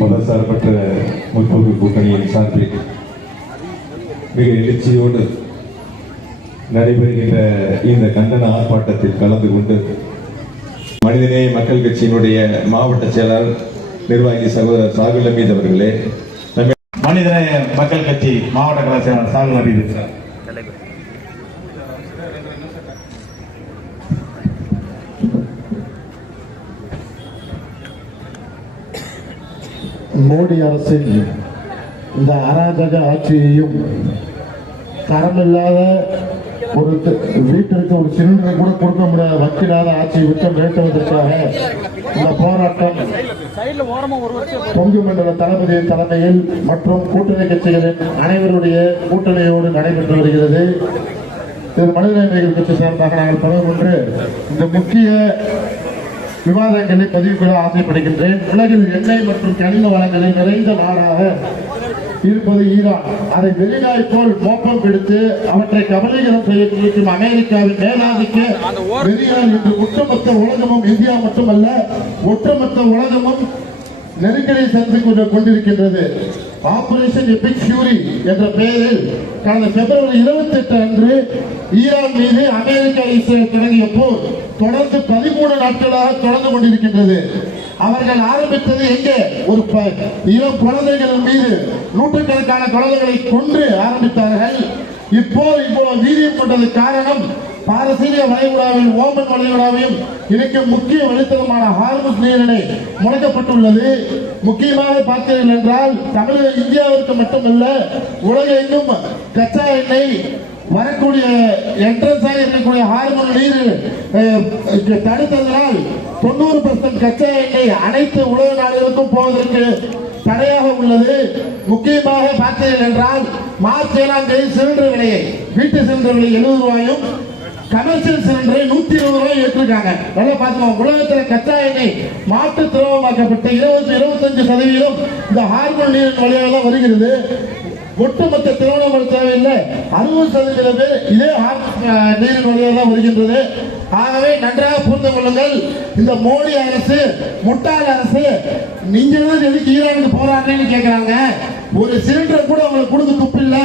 மதசார்பற்ற முற்போக்கு கூட்டணியின் சார்பில் மிக எழுச்சியோடு நடைபெறுகின்ற இந்த கண்டன ஆர்ப்பாட்டத்தில் கலந்து கொண்டு மனிதநேய மக்கள் கட்சியினுடைய மாவட்ட செயலாளர் நிர்வாகி சகோதரர் சாகுல் அமீத் அவர்களே, மனிதநேய மக்கள் கட்சி மாவட்ட கழக செயலாளர் சாகுல் அமீத் இருக்கிறார். மோடி அரசின் இந்த அராஜக ஆட்சியையும் தரமில்லாத ஒரு வீட்டிற்கு ஒரு சிலிண்டரை கூட கொடுக்க முடியாத வக்கில்லாத ஆட்சியை விட்டு விரட்டுவதற்காக இந்த போராட்டம் பொங்கு மண்டல தளபதியின் தலைமையில் மற்றும் கூட்டணி கட்சிகளின் அனைவருடைய கூட்டணியோடு நடைபெற்று வருகிறது. இது மனிதநேய கட்சி சார்பாக நாங்கள் தொடர்பு இந்த முக்கிய விவாதங்களை பதிவு கொள்ள ஆசைப்படுகின்றேன். உலகில் எண்ணெய் மற்றும் கனிம வளங்களில் நிறைந்த நாடாக இருப்பது ஈரான். அதை வெளிநாய் போல் மோப்பம் பிடித்து அவற்றை கபலீகரம் செய்ய நினைக்கும் அமெரிக்காவின் மேலாதிக்க வெறியால் இன்று ஒட்டுமொத்த உலகமும், இந்தியா மட்டுமல்ல ஒட்டுமொத்த உலகமும் நெருக்கடியை சந்தித்து கொண்டிருக்கின்றது. ஆபரேஷன் எபிக் ஃபியூரி என்ற பெயரில் கடந்த பிப்ரவரி 28 அன்று ஈரான் மீது அமெரிக்கா இஸ்ரேல் தொடங்கிய போர் தொடர்ந்து 13 நாட்களாக தொடர்ந்து கொண்டிருக்கின்றது. அவர்கள் ஆரம்பித்தது எங்கே? ஒரு இளம் குழந்தைகள் மீது நூற்றுக்கணக்கான குழந்தைகளை கொன்று ஆரம்பித்தார்கள். இவ்வளவு வீரியம் கொண்டது காரணம் பாரசீக வளைகுடாவில் ஓமன் வளைகுடாவையும் இணைக்கும் முக்கிய வழித்தளமான ஹார்முஸ் நீரிணை முடக்கப்பட்டுள்ளது. முக்கியமாக பார்த்தீர்கள் என்றால் தமிழக இந்தியாவிற்கு மட்டுமல்ல உலக எங்கும் கச்சா எண்ணெய் வரக்கூடிய என்ட்ரன்ஸாக இருக்கக்கூடிய ஹார்முஸ் நீர் தடுத்ததனால் 90% கச்சா எண்ணெய் அனைத்து உலக நாடுகளுக்கும் போவதற்கு தடையாக உள்ளது. முக்கியமாக பார்த்தீர்கள் என்றால் மார்ச் 7ஆம் தேதி சிலிண்டர் விலையை, வீட்டு சிலிண்டர் விலை 70 ரூபாயும், கமர்ஷியல் சிலிண்டரை 120 ரூபாய் ஏற்றிருக்காங்க. நல்லா பார்த்துக்கோங்க. உலகத்தில் கச்சா எண்ணெய் மாற்று திரவமாக்கப்பட்டு 20-25% இந்த ஹார்மோன் நீரின் வழியாக வருகிறது. ஒட்டுமொத்த திருவண்ணாமலை தேவையில்லை 60% பேர் இதே நீரின் வழியாக தான் வருகின்றது. ஆகவே நன்றாக புரிந்து கொள்ளுங்கள். இந்த மோடி அரசு முட்டாள் அரசு. நீங்க எதுக்கு ஈரானுக்கு போராடுறீங்கன்னு கேட்கிறாங்க. ஒரு சிலிண்டர் கூட உங்களுக்கு கொடுத்து துப்பு இல்ல.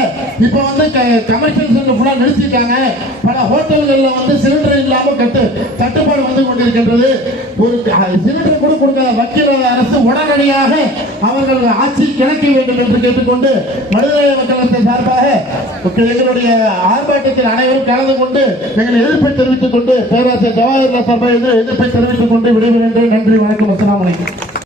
இப்ப வந்து கமர்ஷியல் சிலிண்டர் ஃபுல்லா நிறுத்திட்டாங்க. பல ஹோட்டல்கள்ல சிலிண்டர் இல்லாம தட்டுப்பாடு வந்து கொண்டிருக்கின்றது. ஒரு சிலிண்டர் கூட கொடுக்காத வக்கீல அரசு உடனடியாக அவர்கள் ஆட்சி கிடைக்க வேண்டும் என்று கேட்டுக்கொண்டு மனிதநேய மக்கள் சார்பாக எங்களுடைய ஆர்ப்பாட்டத்தில் அனைவரும் கலந்து கொண்டு எங்கள் எதிர்ப்பை தெரிவித்துக் கொண்டு பேராசிரியர் ஜவஹர்லால் சார்பாக எதிர்ப்பை தெரிவித்துக் கொண்டு விடைபெறுகின்றேன். நன்றி, வணக்கம், அஸ்ஸலாமு அலைக்கும்.